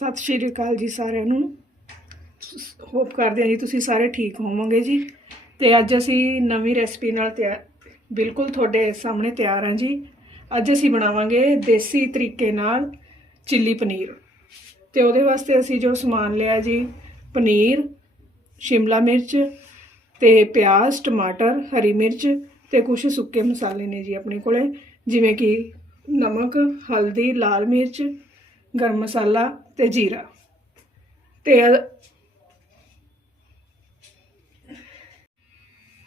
ਸਤਿ ਸ਼੍ਰੀ ਅਕਾਲ ਜੀ ਸਾਰਿਆਂ ਨੂੰ। ਹੋਪ ਕਰਦੇ ਹਾਂ ਜੀ ਤੁਸੀਂ ਸਾਰੇ ਠੀਕ ਹੋਵੋਗੇ ਜੀ। ਤੇ ਅੱਜ ਅਸੀਂ ਨਵੀਂ ਰੈਸਪੀ ਨਾਲ ਤਿਆਰ ਬਿਲਕੁਲ ਤੁਹਾਡੇ ਸਾਹਮਣੇ ਤਿਆਰ ਹਾਂ ਜੀ। ਅੱਜ ਅਸੀਂ ਬਣਾਵਾਂਗੇ ਦੇਸੀ ਤਰੀਕੇ ਨਾਲ ਚਿੱਲੀ ਪਨੀਰ। ਤੇ ਉਹਦੇ ਵਾਸਤੇ ਅਸੀਂ ਜੋ ਸਮਾਨ ਲਿਆ ਜੀ, ਪਨੀਰ, ਸ਼ਿਮਲਾ ਮਿਰਚ ਤੇ ਪਿਆਜ਼, ਟਮਾਟਰ, ਹਰੀ ਮਿਰਚ ਤੇ ਕੁਝ ਸੁੱਕੇ ਮਸਾਲੇ ਨੇ ਜੀ ਆਪਣੇ ਕੋਲੇ। ਜਿਵੇਂ ਕਿ ਨਮਕ, ਹਲਦੀ, ਲਾਲ ਮਿਰਚ ਗਰਮ ਮਸਾਲਾ ਤੇ ਜੀਰਾ। ਤੇ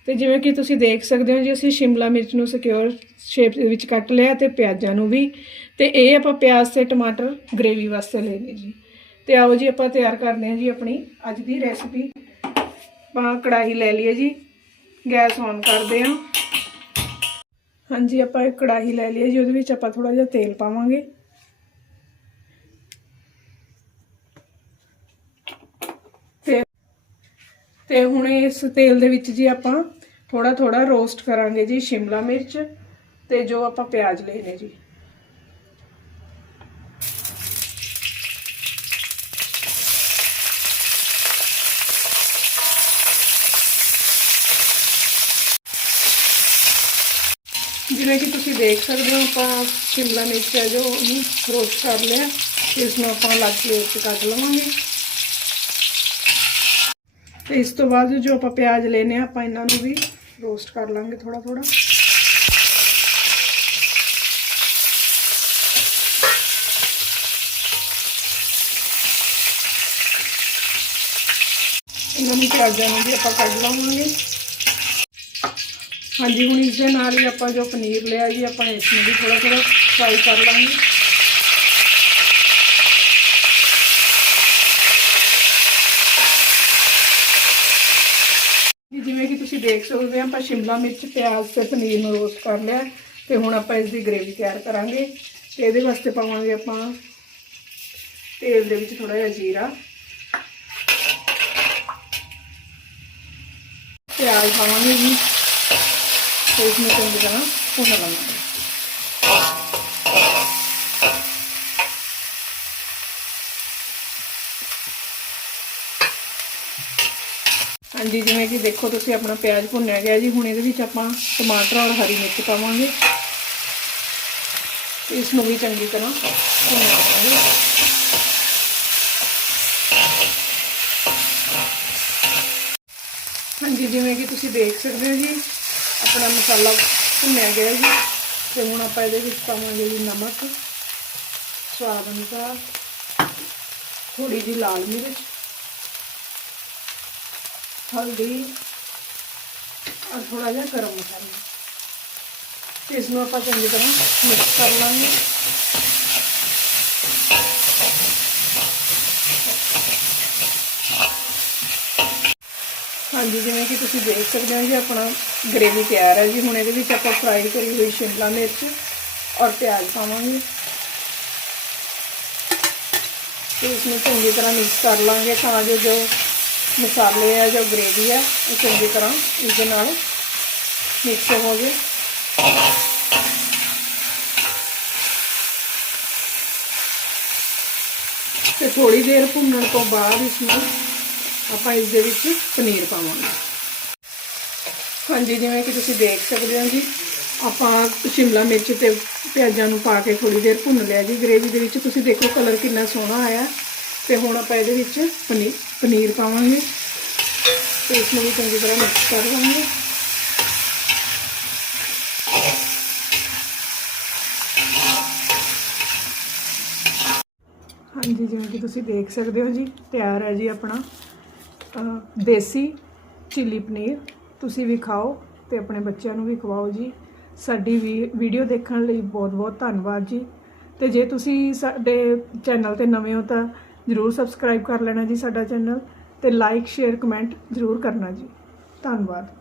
ਤੇ ਜਿਵੇਂ ਕਿ ਤੁਸੀਂ ਦੇਖ ਸਕਦੇ ਹੋ ਜੀ, ਅਸੀਂ ਸ਼ਿਮਲਾ ਮਿਰਚ ਨੂੰ ਸਿਕਿਉਰ ਸ਼ੇਪ ਦੇ ਵਿੱਚ ਕੱਟ ਲਿਆ ਤੇ ਪਿਆਜ਼ਾਂ ਨੂੰ ਵੀ। ਤੇ ਇਹ ਆਪਾਂ ਪਿਆਜ਼ ਤੇ ਟਮਾਟਰ ਗ੍ਰੇਵੀ ਵਾਸਤੇ ਲੈਣੇ ਜੀ। ਤੇ ਆਓ ਜੀ, ਆਪਾਂ ਤਿਆਰ ਕਰਦੇ ਹਾਂ ਜੀ ਆਪਣੀ ਅੱਜ ਦੀ ਰੈਸਪੀ ਆਪਾਂ ਕੜਾਹੀ ਲੈ ਲਈਏ ਜੀ, ਗੈਸ ਔਨ ਕਰਦੇ ਹਾਂ। ਹਾਂਜੀ, ਆਪਾਂ ਇੱਕ ਕੜਾਹੀ ਲੈ ਲਈਏ ਜੀ, ਉਹਦੇ ਵਿੱਚ ਆਪਾਂ ਥੋੜਾ ਜਿਹਾ ਤੇਲ ਪਾਵਾਂਗੇ ਤੇ ਤੇ ਹੁਣ ਇਸ ਤੇਲ ਦੇ ਵਿੱਚ ਜੀ ਆਪਾਂ ਥੋੜਾ ਥੋੜਾ ਰੋਸਟ ਕਰਾਂਗੇ ਜੀ ਸ਼ਿਮਲਾ ਮਿਰਚ ਤੇ ਜੋ ਆਪਾਂ ਪਿਆਜ਼ ਲਏ ਨੇ ਜੀ। ਜਿਵੇਂ ਕਿ ਤੁਸੀਂ ਦੇਖ ਸਕਦੇ ਹੋ, ਆਪਾਂ ਸ਼ਿਮਲਾ ਮਿਰਚ ਹੈ ਜੋ ਉਹਨੂੰ ਰੋਸਟ ਕਰ ਲਿਆ। ਤੇ ਇਸ ਨੂੰ ਆਪਾਂ ਅਲੱਗ ਪਲੇਟ 'ਚ ਕੱਢ ਲਵਾਂਗੇ। ਤੇ ਇਸ ਤੋਂ ਬਾਅਦ ਜੋ ਆਪਾਂ ਪਿਆਜ਼ ਲੈਨੇ ਆ, ਆਪਾਂ ਇਹਨਾਂ ਨੂੰ ਵੀ ਰੋਸਟ ਕਰ ਲਾਂਗੇ ਥੋੜਾ ਥੋੜਾ ਇਹਨਾਂ ਨੂੰ ਪਿਆਜ਼ਾਂ ਨੂੰ ਵੀ ਆਪਾਂ ਕੱਢ ਲਵਾਂਗੇ। ਹਾਂਜੀ, ਹੁਣ ਇਸ ਦੇ ਨਾਲ ਹੀ ਆਪਾਂ ਜੋ ਪਨੀਰ ਲਿਆ ਜੀ, ਆਪਾਂ ਇਸ ਨੂੰ ਵੀ ਥੋੜਾ ਥੋੜਾ ਫਰਾਈ ਕਰ ਲਾਂਗੇ ਜੀ, ਜਿਵੇਂ ਕਿ ਤੁਸੀਂ ਦੇਖ ਸਕਦੇ ਹੋ, ਆਪਾਂ ਸ਼ਿਮਲਾ ਮਿਰਚ, ਪਿਆਜ਼ ਤੇ ਪਨੀਰ ਨੂੰ ਰੋਸਟ ਕਰ ਲਿਆ ਤੇ ਹੁਣ ਆਪਾਂ ਇਸ ਦੀ ਗ੍ਰੇਵੀ ਤਿਆਰ ਕਰਾਂਗੇ ਤੇ ਇਹਦੇ ਵਾਸਤੇ ਪਾਵਾਂਗੇ ਆਪਾਂ ਤੇਲ ਦੇ ਵਿੱਚ ਥੋੜਾ ਜਿਹਾ ਜੀਰਾ। ਪਿਆਜ਼ ਪਾਵਾਂਗੇ ਜੀ ਤੇ ਇਸ ਨੂੰ ਚੰਗੀ ਤਰ੍ਹਾਂ ਭੁੰਨ ਲਵਾਂਗੇ। ਹਾਂਜੀ, ਜਿਵੇਂ ਕਿ ਦੇਖੋ ਤੁਸੀਂ ਆਪਣਾ ਪਿਆਜ਼ ਭੁੰਨਿਆ ਗਿਆ ਜੀ, ਹੁਣ ਇਹਦੇ ਵਿੱਚ ਆਪਾਂ ਟਮਾਟਰ ਔਰ ਹਰੀ ਮਿਰਚ ਪਾਵਾਂਗੇ। ਇਸ ਨੂੰ ਵੀ ਚੰਗੀ ਤਰ੍ਹਾਂ ਭੁੰਨ ਲਵਾਂਗੇ ਹਾਂਜੀ, ਜਿਵੇਂ ਕਿ ਤੁਸੀਂ ਦੇਖ ਸਕਦੇ ਹੋ ਜੀ, ਆਪਣਾ ਮਸਾਲਾ ਭੁੰਨਿਆ ਗਿਆ ਜੀ, ਤੇ ਹੁਣ ਆਪਾਂ ਇਹਦੇ ਵਿੱਚ ਪਾਵਾਂਗੇ ਜੀ ਨਮਕ। ਸਵਾਦ ਅਨੁਸਾਰ ਥੋੜੀ ਜਿਹੀ ਲਾਲ ਮਿਰਚ। ਹਲਦੀ ਔਰ ਥੋੜਾ ਜਿਹਾ ਗਰਮ ਮਸਾਲਾ ਤੇ ਇਸ ਨੂੰ ਆਪਾਂ ਚੰਗੀ ਤਰ੍ਹਾਂ ਮਿਕਸ ਕਰ ਲਾਂਗੇ ਹਾਂਜੀ ਜਿਵੇਂ ਕਿ ਤੁਸੀਂ ਦੇਖ ਸਕਦੇ ਹੋ ਜੀ ਆਪਣਾ ਗ੍ਰੇਵੀ ਤਿਆਰ ਹੈ ਜੀ ਹੁਣ ਇਹਦੇ ਵਿੱਚ ਆਪਾਂ ਫਰਾਈ ਕਰੀ ਹੋਈ ਸ਼ਿਮਲਾ ਮਿਰਚ ਔਰ ਪਿਆਜ਼ ਪਾਵਾਂਗੇ ਤੇ ਇਸ ਨੂੰ ਚੰਗੀ ਤਰ੍ਹਾਂ ਮਿਕਸ ਕਰ ਲਾਂਗੇ ਤਾਂ ਜੋ ਜੋ ਮਸਾਲੇ ਆ ਜੋ ਗ੍ਰੇਵੀ ਹੈ ਉਹ ਚੰਗੀ ਤਰ੍ਹਾਂ ਇਸ ਦੇ ਨਾਲ ਮਿਕਸ ਹੋ ਜੇ ਤੇ ਥੋੜੀ ਦੇਰ ਭੁੰਨਣ ਤੋਂ ਬਾਅਦ ਇਸ ਨੂੰ ਆਪਾਂ ਇਸ ਦੇ ਵਿੱਚ ਪਨੀਰ ਪਾਵਾਂਗੇ। ਹਾਂਜੀ, ਜਿਵੇਂ ਕਿ ਤੁਸੀਂ ਦੇਖ ਸਕਦੇ ਹੋ ਜੀ, ਆਪਾਂ ਸ਼ਿਮਲਾ ਮਿਰਚ ਤੇ ਪਿਆਜ਼ਾਂ ਨੂੰ ਪਾ ਕੇ ਥੋੜੀ ਦੇਰ ਭੁੰਨ ਲਿਆ ਜੀ। ਗ੍ਰੇਵੀ ਦੇ ਵਿੱਚ ਤੁਸੀਂ ਦੇਖੋ ਕਲਰ ਕਿੰਨਾ ਸੋਹਣਾ ਆਇਆ। ਤੇ ਹੁਣ ਆਪਾਂ ਇਹਦੇ ਵਿੱਚ ਪਨੀਰ ਪਨੀਰ ਪਾਵਾਂਗੇ। ਤੇ ਇਸ ਨੂੰ ਵੀ ਚੰਗੀ ਤਰ੍ਹਾਂ ਮਿਕਸ ਕਰ ਲਵਾਂਗੇ। ਹਾਂਜੀ, ਜਿਵੇਂ ਕਿ ਤੁਸੀਂ ਦੇਖ ਸਕਦੇ ਹੋ ਜੀ, ਤਿਆਰ ਹੈ ਜੀ ਆਪਣਾ ਦੇਸੀ ਚਿੱਲੀ ਪਨੀਰ। ਤੁਸੀਂ ਵੀ ਖਾਓ ਤੇ ਆਪਣੇ ਬੱਚਿਆਂ ਨੂੰ ਵੀ ਖਵਾਓ ਜੀ। ਸਾਡੀ ਵੀ ਵੀਡੀਓ ਦੇਖਣ ਲਈ ਬਹੁਤ ਬਹੁਤ ਧੰਨਵਾਦ ਜੀ। ਤੇ ਜੇ ਤੁਸੀਂ ਸਾਡੇ ਚੈਨਲ ਤੇ ਨਵੇਂ ਹੋ ਤਾਂ ਜਰੂਰ ਸਬਸਕ੍ਰਾਈਬ ਕਰ ਲੈਣਾ ਜੀ ਸਾਡਾ ਚੈਨਲ ਤੇ ਲਾਈਕ ਸ਼ੇਅਰ ਕਮੈਂਟ ਜਰੂਰ ਕਰਨਾ ਜੀ। ਧੰਨਵਾਦ।